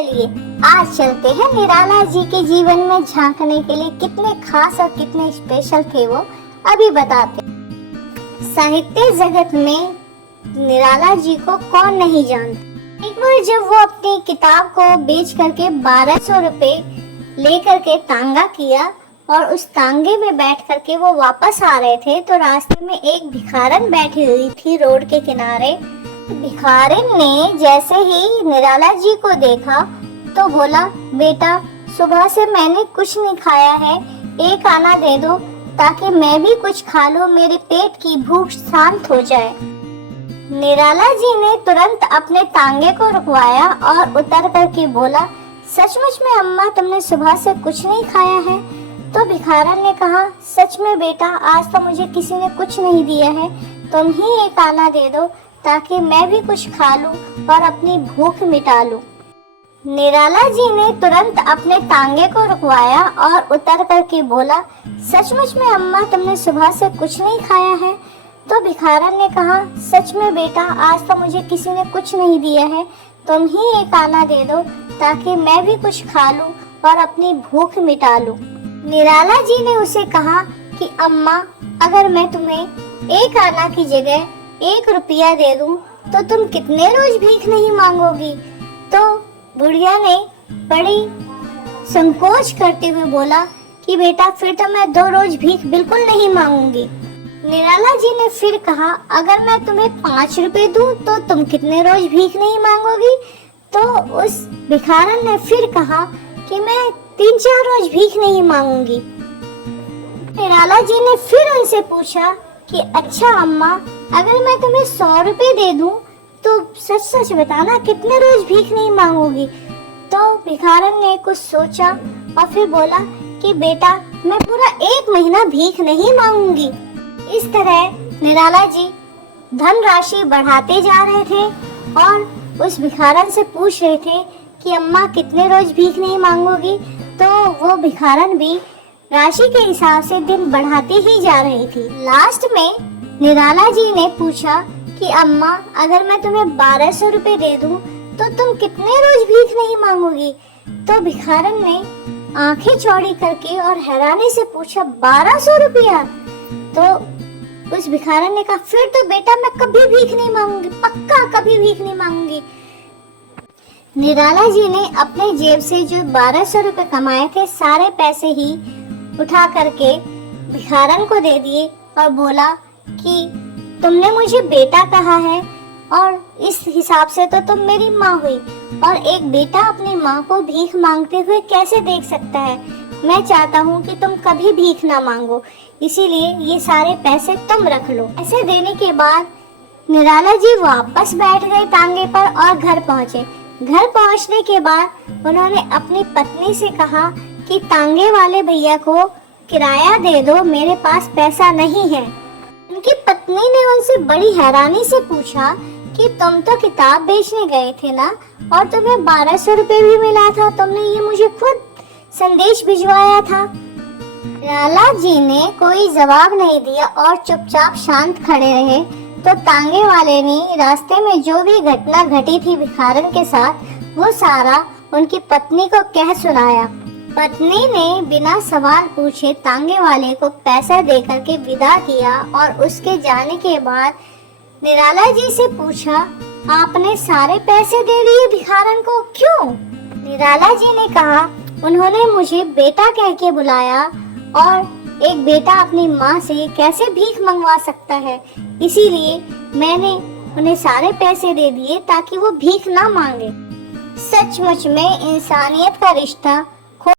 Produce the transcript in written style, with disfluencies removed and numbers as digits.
चलिए आज चलते हैं निराला जी के जीवन में झांकने के लिए। कितने खास और कितने स्पेशल थे वो अभी बताते हैं। साहित्य जगत में निराला जी को कौन नहीं जानता। एक बार जब वो अपनी किताब को बेच करके 1200 रुपए लेकर के तांगा किया और उस तांगे में बैठ करके वो वापस आ रहे थे तो रास्ते में एक भिखारन बैठी हुई थी रोड के किनारे। भिखारिन ने जैसे ही निराला जी को देखा तो बोला, बेटा सुबह से मैंने कुछ नहीं खाया है, एक आना दे दो ताकि मैं भी कुछ खा लूं, मेरे पेट की भूख शांत हो जाए। निराला जी ने तुरंत अपने तांगे को रुकवाया और उतर करके बोला, सचमुच में अम्मा तुमने सुबह से कुछ नहीं खाया है? तो भिखारन ने कहा, सच में बेटा आज तो मुझे किसी ने कुछ नहीं दिया है, तुम ही एक आना दे दो ताकि मैं भी कुछ खा लूं और अपनी भूख मिटा लूं। निराला जी ने तुरंत अपने तांगे को रुकवाया और उतर करके बोला, सचमुच में अम्मा तुमने सुबह से कुछ नहीं खाया है? तो भिखारन ने कहा, सच में बेटा आज तो मुझे किसी ने कुछ नहीं दिया है, तुम ही एक आना दे दो ताकि मैं भी कुछ खा लूं और अपनी भूख मिटा लूं। निराला जी ने उसे कहा कि अम्मा अगर मैं तुम्हें एक आना की जगह 1 रुपया दे दूं तो तुम कितने रोज भीख नहीं मांगोगी? तो बुढ़िया ने बड़ी संकोच करते हुए बोला कि बेटा फिर तो मैं 2 रोज भीख बिल्कुल नहीं मांगूंगी। निराला जी ने फिर कहा, अगर मैं तुम्हें 5 रुपए दूं तो तुम कितने रोज भीख नहीं मांगोगी? तो उस भिखारन ने फिर कहा कि मैं 3-4 रोज भीख नहीं मांगूंगी। निराला जी ने फिर उनसे पूछा कि अच्छा अम्मा अगर मैं तुम्हें 100 रुपए दे दूं तो सच सच बताना कितने रोज भीख नहीं मांगोगी? तो भिखारन ने कुछ सोचा और फिर बोला कि बेटा मैं पूरा 1 महीना भीख नहीं मांगूंगी। इस तरह निराला जी धन राशि बढ़ाते जा रहे थे और उस भिखारन से पूछ रहे थे कि अम्मा कितने रोज भीख नहीं मांगोगी? तो वो भिखारन भी राशि के हिसाब से दिन बढ़ाती ही जा रही थी। लास्ट में निराला जी ने पूछा कि अम्मा अगर मैं तुम्हें 1200 रुपए दे दूं तो तुम कितने रोज भीख नहीं मांगोगी? तो भिखारन ने आंखें चौड़ी करके और हैरानी से पूछा, 1200 रुपया? तो उस भिखारन ने कहा, फिर तो बेटा मैं कभी भीख नहीं मांगूंगी, पक्का कभी भीख नहीं मांगूंगी। निराला जी ने अपने जेब से जो 1200 रुपए कमाए थे सारे पैसे ही उठा करके भिखारन को दे दिए और बोला कि तुमने मुझे बेटा कहा है और इस हिसाब से तो तुम मेरी माँ हुई और एक बेटा अपनी माँ को भीख मांगते हुए कैसे देख सकता है? मैं चाहता हूँ कि तुम कभी भीख ना मांगो, इसीलिए ये सारे पैसे तुम रख लो। ऐसे देने के बाद निराला जी वापस बैठ गए तांगे पर और घर पहुँचे। घर पहुँचने के बाद उन्होंने अपनी पत्नी से कहा कि तांगे वाले भैया को किराया दे दो, मेरे पास पैसा नहीं है। उनकी पत्नी ने उनसे बड़ी हैरानी से पूछा कि तुम तो किताब बेचने गए थे ना और तुम्हें 1200 रुपए भी मिला था, तुमने ये मुझे खुद संदेश भिजवाया था। निराला जी ने कोई जवाब नहीं दिया और चुपचाप शांत खड़े रहे। तो तांगे वाले ने रास्ते में जो भी घटना घटी थी भिखारन के साथ वो सारा उनकी पत्नी को कह सुनाया। पत्नी ने बिना सवाल पूछे तांगे वाले को पैसा देकर के विदा किया और उसके जाने के बाद निराला जी से पूछा, आपने सारे पैसे दे दिए भिखारन को, क्यों? निराला जी ने कहा, उन्होंने मुझे बेटा कह के बुलाया और एक बेटा अपनी माँ से कैसे भीख मंगवा सकता है, इसीलिए मैंने उन्हें सारे पैसे दे दिए ताकि वो भीख ना मांगे। सचमुच में इंसानियत का रिश्ता